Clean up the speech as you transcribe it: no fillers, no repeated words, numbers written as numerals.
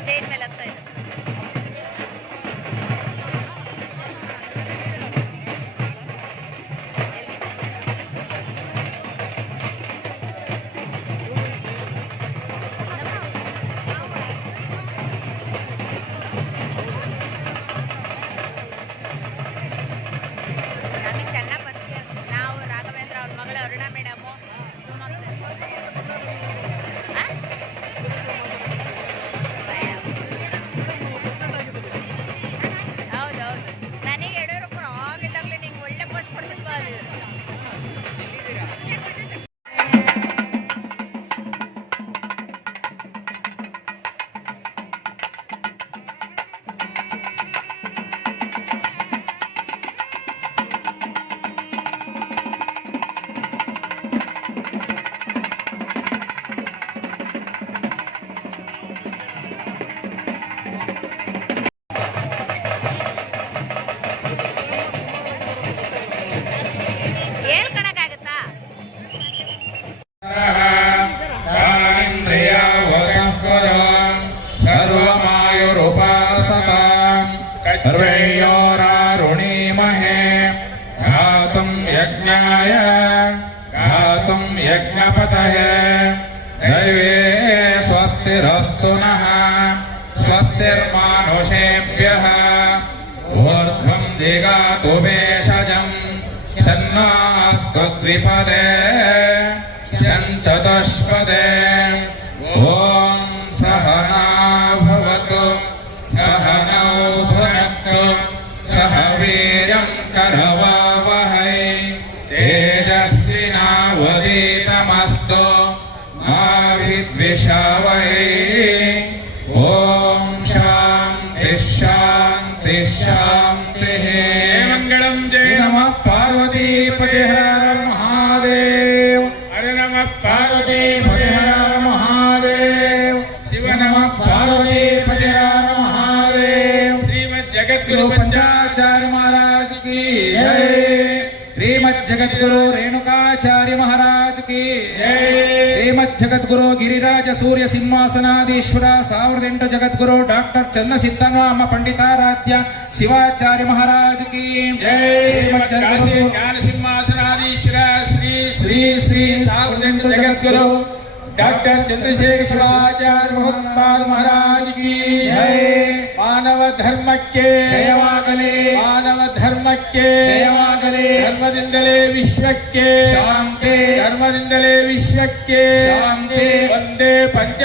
Stage ಮೇಲೆ ಹತ್ತಾ ಇದೆ. ನಮಗೆ ಚೆನ್ನಾಗಿ ಪರಿಚಯ. ನಾವು ರಾಘವೇಂದ್ರ ಅವ್ರ ಮಗಳು ಅರುಣಾ ಮೇಡಮು ಶಿವಮೊಗ್ಗ. ಹೌದೌದು, ನನಗೆ ಯಡಿಯೂರಪ್ಪ ಆಗಿದ್ದಾಗಲೇ ನಿಂಗೆ ಒಳ್ಳೆ ಪೋಸ್ಟ್ ಕೊಡ್ತಿದ್ವ ಅಲ್ಲಿ. ಹೇಳ್ಕೊಳಕ್ಕಾಗತ್ತಾ? सर्वयोरारुणीमहे गातुं यज्ञाय गातुं यज्ञपतये दैवे स्वस्तिरस्तु नः स्वस्तिर्मानुषेभ्यः ऊर्ध्वं जिगातु भेषजं शन्नास्तुद्विपदे शञ्चतुष्पदे ॐ सहना भवतु सहनौ भुनक्तु सह वीर्यं करवावहै तेजस्विनावधीतमस्तु मा विद्विषावहै ॐ शान्ति शान्ति शान्तिः। मङ्गलं जय नमः पार्वतीपते हर महादेव। हरे नमः पार्वतीपते हर महादेव। शिव नमः पार्वतीपते हर महादेव। श्रीमद् जगद्गुरु पंचाचार्य महाराज की जय। श्रीमद् जगद्गुरु रेणुकाचार्य महाराज की जय। श्रीमद् जगद्गुरु गिरिराज सूर्य सिंहासनाधीश्वर 1008 जगद्गुरु डॉक्टर चन्नसिद्धनाम पंडिताराध्य शिवाचार्य महाराज की जय। श्रीमद् ज्ञान सिंहासनाधीश्वर श्री श्री श्री 1008 जगद्गुरु डॉक्टर चंद्रशेखर शिवाचार्य महोत्पाल महाराज की जय। मानव धर्म के जयवागले मानव धर्म के जयवागले धर्मದಿಂದಲೇ ವಿಶ್ವಕ್ಕೆ ಶಾಂತಿ ಧರ್ಮದಿಂದಲೇ ವಿಶ್ವಕ್ಕೆ ಶಾಂತಿ ವಂದೇ ಪಂಚ